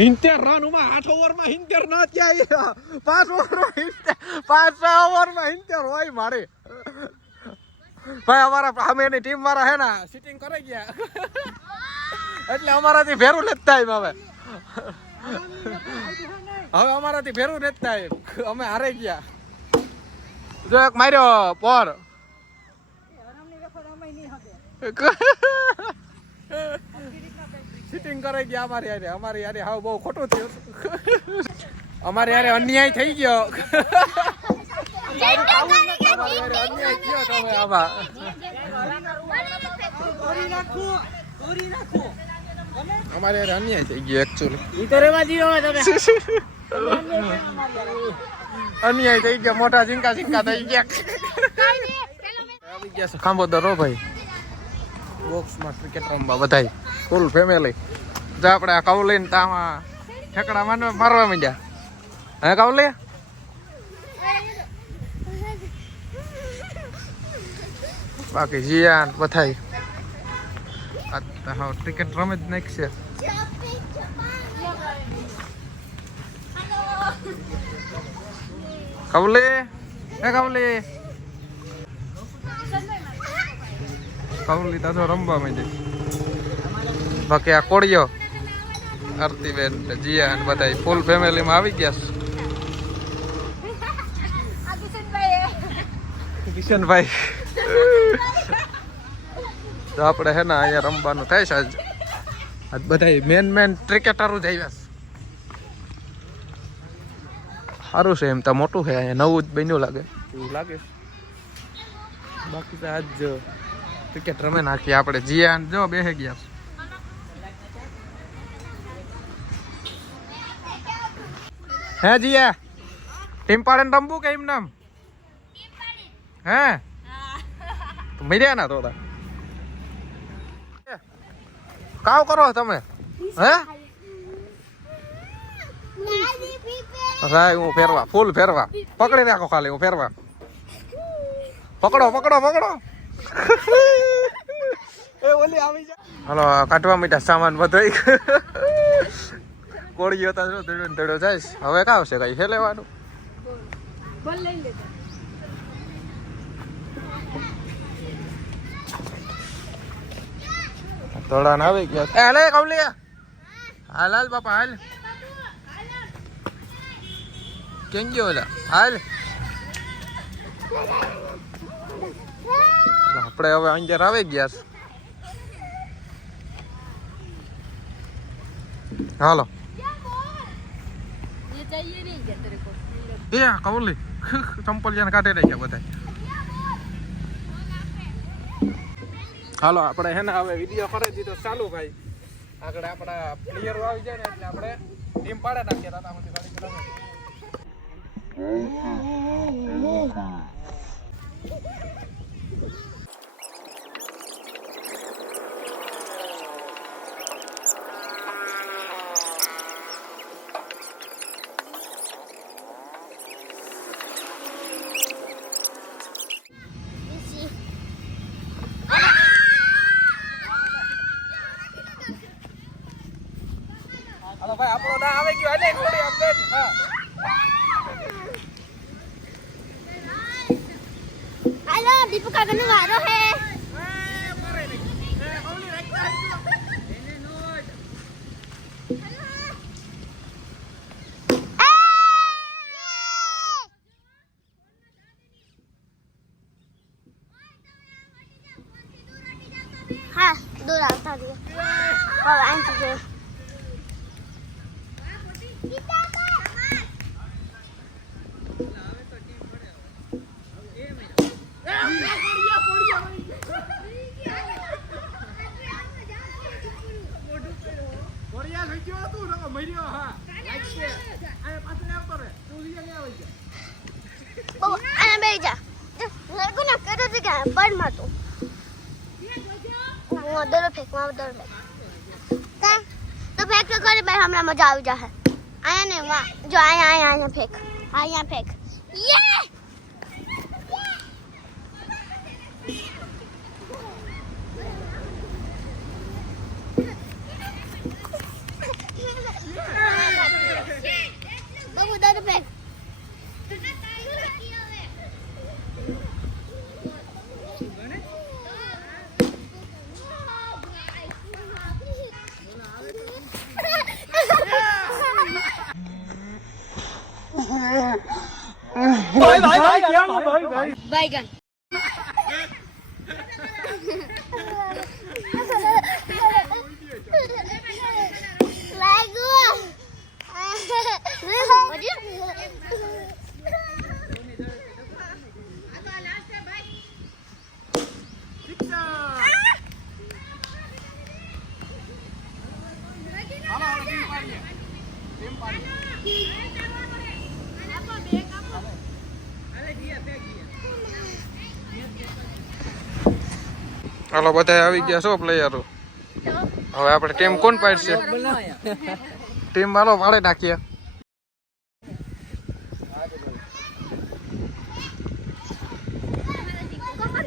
70 run માં 8 ઓવરમાં 70 ના ત્યાં 5 ઓવરમાં 5 ઓવરમાં 70 હોય મારે ભાઈ. અમારા સામેની ટીમ વાળા હે ને સિટિંગ કરી ગયા એટલે અમારાથી ભેરું નથી થાય હવે. હવે અમારાથી ભેરું નથી થાય, અમે હારી ગયા. જો એક માર્યો પર સિટિંગ કરી ગયા અમારી યારે હાવ બહુ ખોટું થયું. અમારી યારે અન્યાય થઈ ગયો. અમારે યાર અન્યાય થઈ ગયો એકચ્યુઅલી. અન્યાય થઈ ગયો, મોટા ઝીંકા ઝીંકા થઈ ગયા. ખાંભો દરો ભાઈ બોક્સમાં ક્રિકેટ રમવા બધાય ફૂલ ફેમિલી. જો આપણે આ કવ લઈને તામાં ઠેકડા મારવા માંડ્યા. હે કવ લે બાકી જીયાન બધાય હા ક્રિકેટ રમે જ નાખશે. કવલી હે કવલી કવલી તાજો રમવા માંડે. બાકી આ કોળિયો આરતીબેન જીયાન બધાય ફૂલ ફેમિલીમાં આવી ગયા છે. કિશનભાઈ તો આપણે હે ને અહીંયા રમવાનું થાય છે. આજ બધા મેન ક્રિકેટરો જ આવ્યા છે. સારું છે એમ તો, મોટું છે અહીંયા, નવું જ બન્યું લાગે એવું લાગે. બાકી તો આજ ક્રિકેટ રમે નાખીએ આપણે. જીયાન જો બેસી ગયા હે જીયા. ટીમ પાડીને રમવું કે એમ નામ હે મર્યા ના થોડા કાવ કરો તમે હે. હું ફેરવા ફૂલ ફેરવા પકડી રાખો ખાલી હું ફેરવા. પકડો પકડો પકડો. એ ઓલી આવી જા. હાલો કાઢવા મીઠા સામાન બધો કોળીઓ તો ધડો જાય. હવે કાવ છે કઈ છે લેવાનું. થોડા ના આવી ગયા. એ લે કવલી હાલ હાલ બાપા હાલ. કેમ ગયો ઓલા હાલ. આપણે હવે અંદર આવી ગયા. હાલો એ કવલી ચંપલિયાને કાઢી રહ્યા બધા. હાલો આપણે હે ને હવે વિડીયો કરી દીધો ચાલુ ભાઈ. આગળ આપણા પ્લેયરો આવી જાય ને એટલે આપણે ટીમ પાડે નાખીએ. રાતામાંથી ગાડી ચલાવે. હાલો ભાઈ આપણો ના આવી ગયો. એટલે થોડી અપડેટ. હા हेलो दीपू का गनु वारो है. हाँ दूर आता है और आंटी जो बड़ मातो दर फेंक दर फेंक तो फेंक तो करे भाई हमरा मजा आ जा है. आया ने वहां जो आया आया आया फेंक आया फेंक ये बैगन હાલો બધા આવી ગયા છો પ્લેયરો. હવે આપણે ટીમ કોણ પાડશે? ટીમ વાળો પાડે નાખીએ.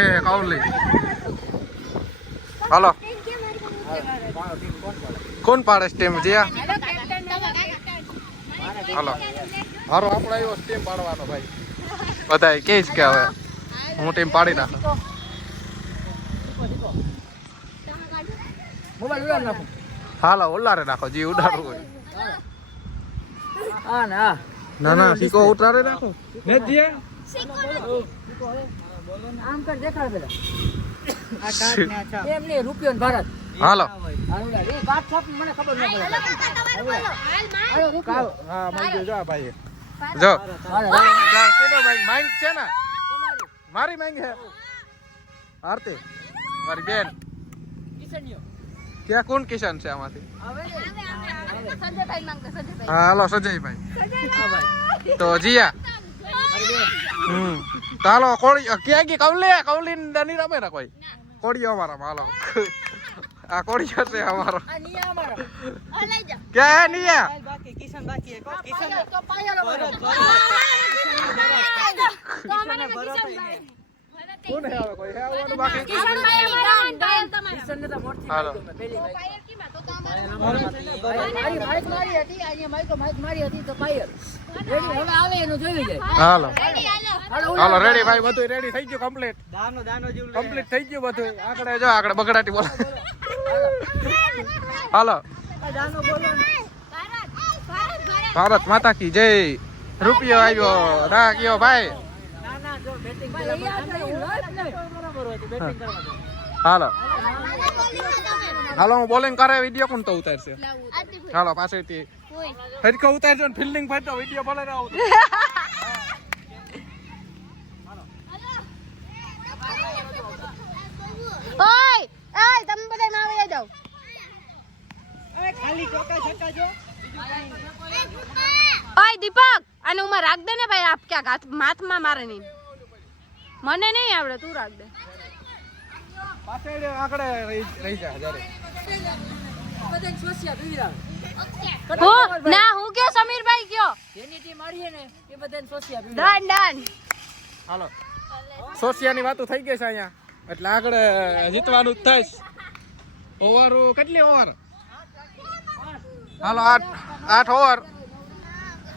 એ કાવલી હાલો કોણ પાડે ટીમ જીયા? હાલો હારો આપણે આવ્યો ટીમ પાડવાનો ભાઈ. બધા કે જ કે હવે હું ટીમ પાડી નાખું. હાલો ઉલારે નાખો જી ઉડાડવું હોય. ના ના સિક્કો ઉતારે નાખો. આમ કર દેખાડ પેલા આ કાર્ડ ને અચ્છા એમને રૂપિયો ને ભારત હાલો એ વાત છોપ મને ખબર ન પડે હાલો રૂપિયો હા માંગ્યો જો આ ભાઈ જો કેનો માંગ છે ને મારી માંગ છે આરતી મારી બેન કિશનયો ક્યાં કોણ કિશન છે આમાંથી? આવે ને संजयભાઈ માંગતા संजयભાઈ હા હાલો સંજયભાઈ હા ભાઈ તો જીયા મારી બેન તો હાલો કોળી ક્યાં ગઈ કવલી ની રમે ને કોઈ કોળીઓ અમારા હાલો આ કોળીઓ છે અમારો આ નિયા અમારો ઓ લઈ જા ક્યાં નિયા બાકી કિશન બાકી કો કિશન તો પાયલ તો મને કિશનભાઈ કોણ હે હવે કોઈ હે આવવાનું બાકી કિશનભાઈ અમારા પાયલ તમારા કિશન ને તો મોટી હાલો. મારી પેલી પાયલ કીમાં તો કામ મારી મારી હતી અહીંયા મારી હતી તો પાયલ રેડી હવે આવે એનું જોઈ જાય હાલો રેડી હાલો હાલો રેડી ભાઈ બધું રેડી થઈ ગયું કમ્પ્લીટ દાનો જેવું કમ્પ્લીટ થઈ ગયું બધું આગળ જો આગળ બગડાટી બોલો હાલો દાનો બોલો ને ભારત માતા કી જય રૂપિયો આવ્યો ના કયો ભાઈ ના જો બેટિંગ બરાબર હતું બેટિંગ કરવા દો હાલો હાલો હું બોલિંગ કરે વિડીયો કોણ તો ઉતારશે હાલો પાછળથી હરકો ઉતારજો ને ફિલ્ડિંગ ફાઈટ તો વિડીયો ભલે ના આવતો ઓય ઓય તમે બધા ના આવી જાવ અરે ખાલી ચોકા છક્કા જો ઓય દીપક આને ઉમાં રાખ દે ને ભાઈ આપ ક્યાં હાથ માથમાં મારે નહીં મને નહીં આવડે તું રાખ દે પાછળ આગળ રહી જા જરે બધાને સોસિયા પીવડાવે હું ના હું કયો સમીરભાઈ કયો જેની ટીમ હારીએ ને એ બધાને સોસિયા પીવડાવે ડન ડન હાલો સોસિયાની વાતો થઈ ગઈ છે અહીંયા એટલે આગળ જીતવાનું જ થઈશ. ઓવર કેટલી ઓવર? હાલો 8 ઓવર.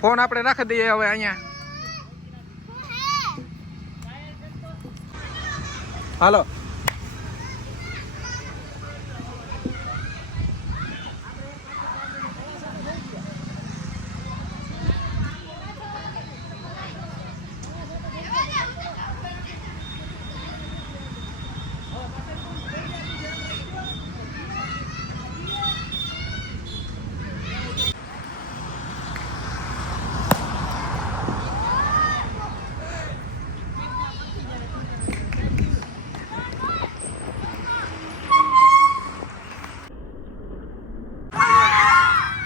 ફોન આપણે રાખી દઈએ હવે અહીંયા. હાલો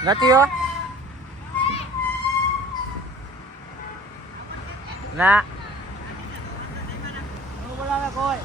નથી હો ના બોલાવે કોઈ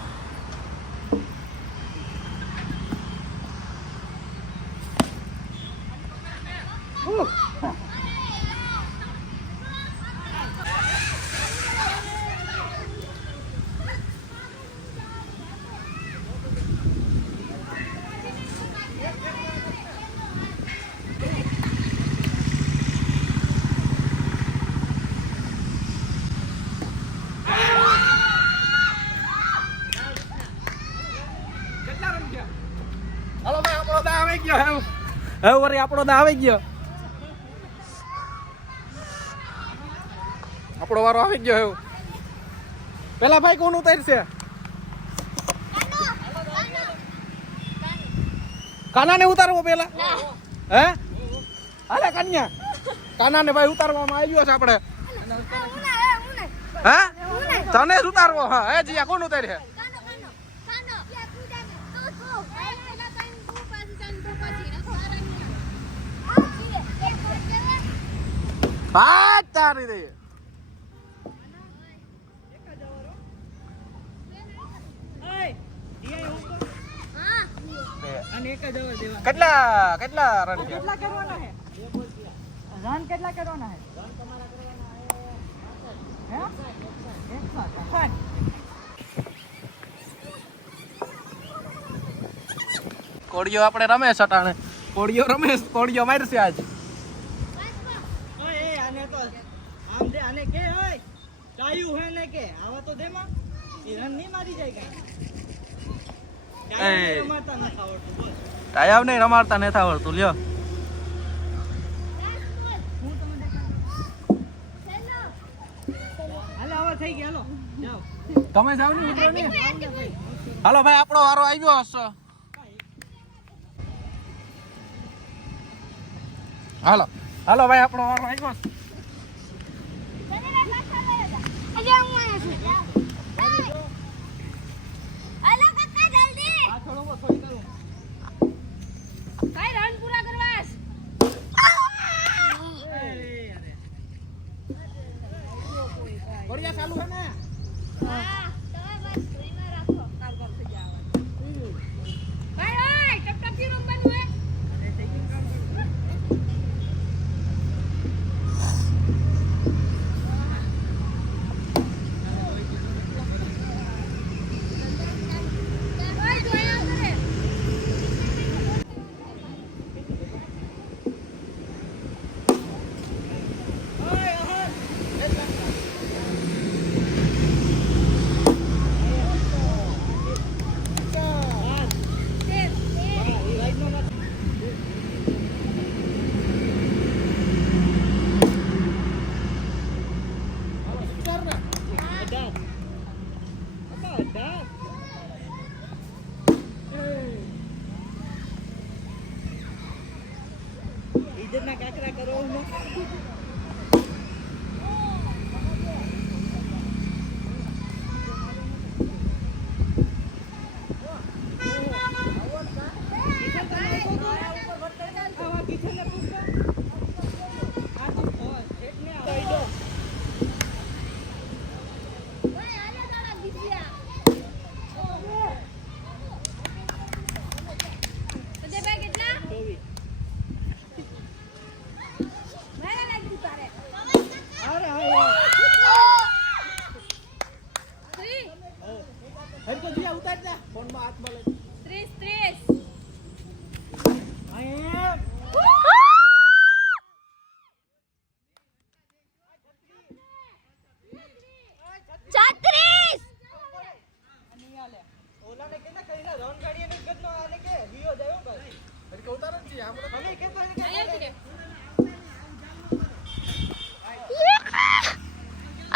હાલો ભાઈ આપણો દા આવી ગયો હવે વરી આપણો દા આવી ગયો આપણો વારો આવી ગયો હવે પેલા ભાઈ કોણ ઉતારશે? કાનાને ઉતારવો પેલા? હે હાલે કન્યા કાનાને ભાઈ ઉતારવામાં આવ્યો છે આપણે. હે તને જ ઉતારવો? હા હે જીયા કોણ ઉતારે છે? હા તારી દે કેટલા રન છે? રન કેટલા કરવાના હે? કોડિયો આપણે રમેશ અટાણે કોડિયો રમેશ કોડિયો મારશે આજ. ટાયાવ નહીં રમાડતા નથી આવડતું લ્યો. તમે જાવ ને મિત્રો ને. હાલો ભાઈ આપણો વારો આવ્યો હશે. હાલો હાલો ભાઈ આપણો વારો આવ્યો હશે. ચાલુ હે ને?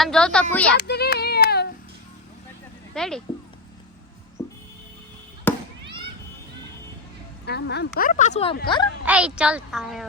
આમ જો તો પૂયા રેડી આમ કર પાછું આમ કર એ ચલતા હે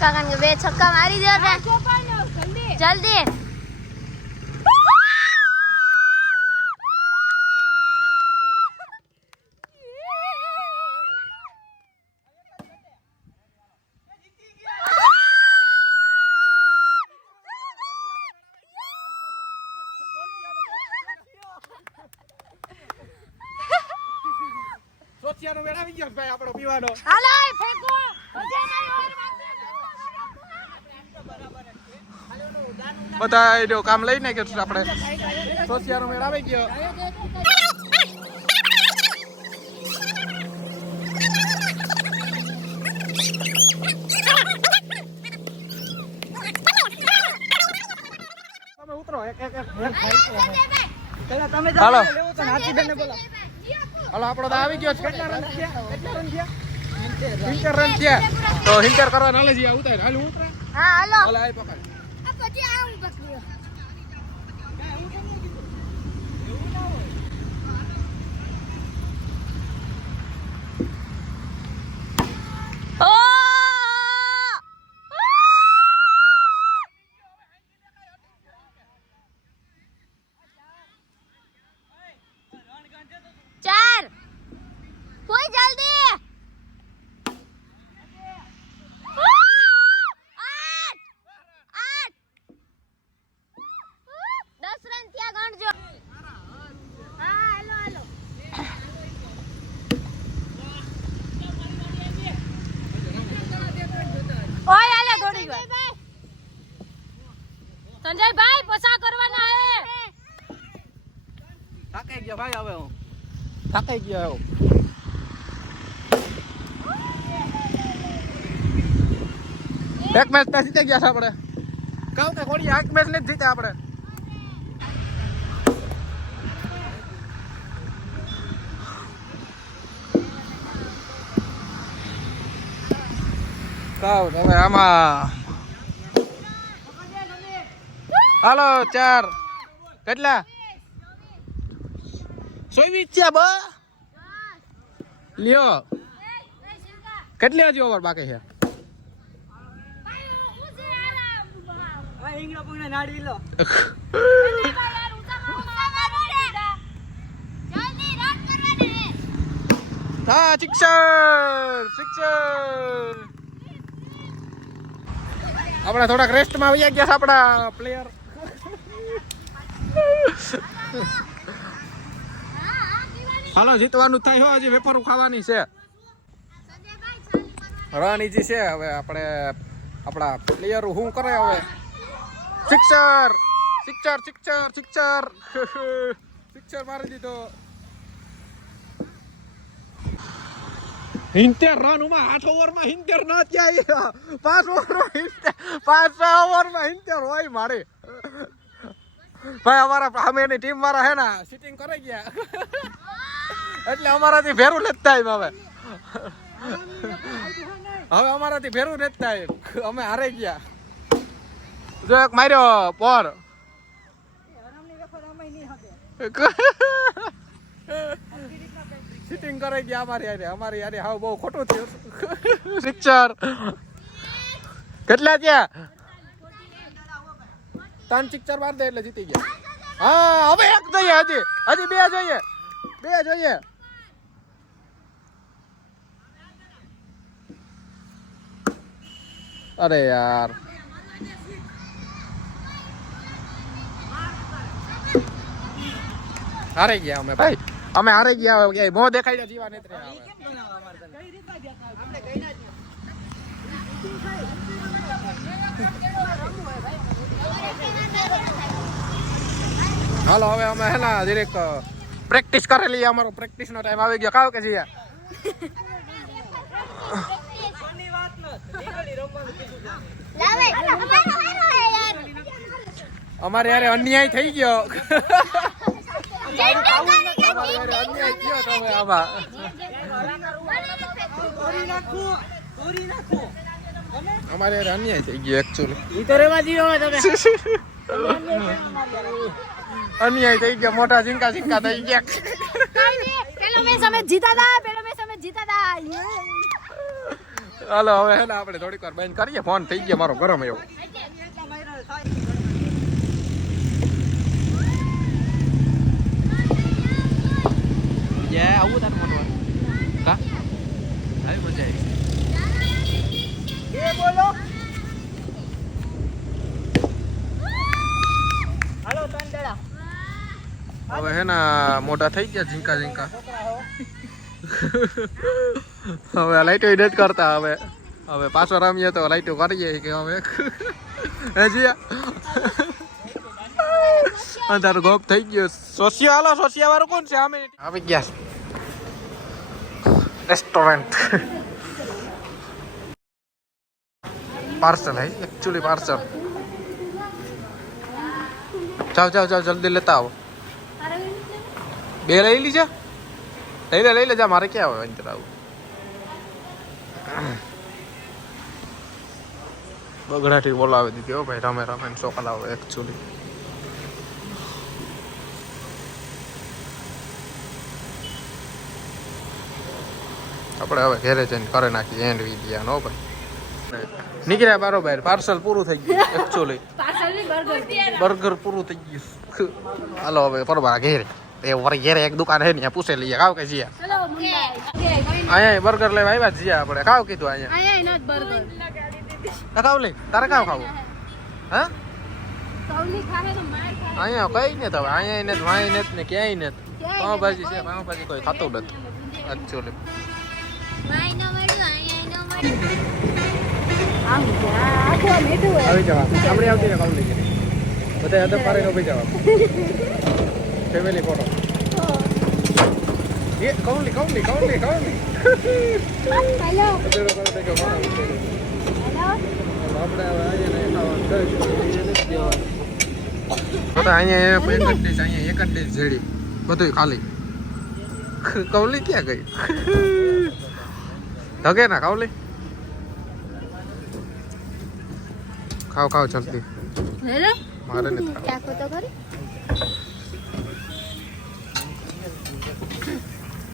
કાકાને બે છક્કા મારી દે જલ્દી સોચિયાનો વેળ આવી ગયો ભાઈ આપણો પીવાનો. હાલો ફેંકો બધા જો કામ લઈને કે આપણે સોશિયાનો મેળ આવી ગયો. તમે ઉતરો એક હાલો હાલો આપણો તો આવી ગયો છે. કેટલા રન થયા? 70 રન થયા. તો હિન્ટર કરવા ના લઈ જઈએ. ઉતાર હાલ ઉતરે. હા હાલો હાલો આય પકડ. આ પછી આવું પકડ્યો ચાર કોઈ જલ્દી 10 રન થયા ગણજો. હા હાલો હાલો ઓય હાલે થોડી વાર સંજયભાઈ પસા કરવાના હે. થાકી ગયા ભાઈ હવે હું થાકી ગયો હું. એક મેચ ના જીતી ગયા છે આપણે. કહું કે કોની એક મેચ નથી જીત્યા આપણે. કહું તમે આમાં હાલો 4 કેટલા 24 છે બ લ્યો. કેટલી હજી ઓવર બાકી છે? હા સિક્સર આપણે થોડાક રેસ્ટમાં આવી ગયા છે આપણા પ્લેયર. હાલો જીતવાનું થાય હો. હજી વેફર ખાવાની છે. રન ઈજી છે. હવે આપણે આપણા પ્લેયર શું કરે હવે? સિક્સર મારી દીધો. 70 રન માં 8 ઓવરમાં 70 ના થયા. 5 ઓવરમાં 70 હોય મારે ભાઈ. અમારા સામેની ટીમ વાળા હે ને સિટિંગ કરી ગયા એટલે અમારાથી ભેરું નથી થાય. હવે અમારાથી ભેરું નથી થાય. અમે હારી ગયા. જો એક માર્યો પર સિટિંગ કરી ગયા અમારી યારે હાવ બહુ ખોટું થયું. સિક્સર કેટલા થયા? 3 સિક્સર માર દે એટલે જીતી ગયા. હા હવે એક જોઈએ. હજી 2 જોઈએ. અરે યાર હારી ગયા અમે ભાઈ. અમે હારી ગયા. મોં દેખાઈ ગયા જીવા નથી રહ્યા. હાલો હવે અમે હે ને જરીક પ્રેક્ટિસ કરેલી. અમારો પ્રેક્ટિસ નો ટાઈમ આવી ગયો. કાવ કે જીયા અમારે યાર અન્યાય થઈ ગયો. અમારે યાર અન્યાય થઈ ગયો એકચ્યુઅલી. અન્યાય થઈ ગયો. મોટા ઝીંકા થઈ ગયા. પેલો મેચ અમે જીતા હતા. હાલો હવે હે ને આપણે થોડીક વાર બંધ કરીએ. ફોન થઈ ગયો મારો ગરમ એવો. આવું તાર મોટવા કા આવી મજા આવી. બોલો હાલો તંડડા. હવે હે ને મોટા થઈ ગયા ઝીંકા. હવે લાઈટો નથી કરતા. હવે પાછો રમીએ તો લાઈટો કરીએ કે હવે હે જીયા અને તારો ગોપ થઈ ગયો સોશિયા હાલો સોશિયા વાળો કોણ છે આમે આવી ગયા રેસ્ટોરન્ટ પાર્સલ હે एक्चुअली पार्सल जाओ जाओ जाओ जल्दी लेता आओ બે લઈ લીજા લઈ લે જા મારે ક્યાં આવે અંતર આવું બગડાટી બોલાવી દીધી હો ભાઈ રમે રમે ને ચોકલ આવે એકચ્યુઅલી આપણે હવે ઘેરે જઈને કરે નાખી એન્ડ વિડિયા નો ભાઈ નીકળ્યા બરોબર પાર્સલ પૂરું થઈ ગયું એકચ્યુઅલી બર્ગર પૂરું થઈ ગયું હાલો હવે પરબા ઘેરે એ વર ઘેરે એક દુકાન હે ને પૂછે લઈએ ખાવ કે જીયા અહીંયા બર્ગર લેવા આવ્યા જીયા આપણે ખાવ કીધું અહીંયા ખાવ લે તારે ખાવ ખાવું હા અહીંયા કઈ ને તો અહીંયા ને વાય ને ને ક્યાંય ને પાવભાજી છે પાવભાજી કોઈ ખાતું નથી એકચ્યુઅલી આવી જવા આપણે આવતી ને ખાવ લઈ બધા હતા પારે નો ભાઈ જવા ફેમિલી ફોટો ये कौन ली હેલો અહીંયા એક જ ડિશ જેડી બધું ખાલી કૌલી ક્યાં ગઈ ધગે ના કૌલી ખાવ જલ્દી હેલો મારે નથી ચાખો તો ખરી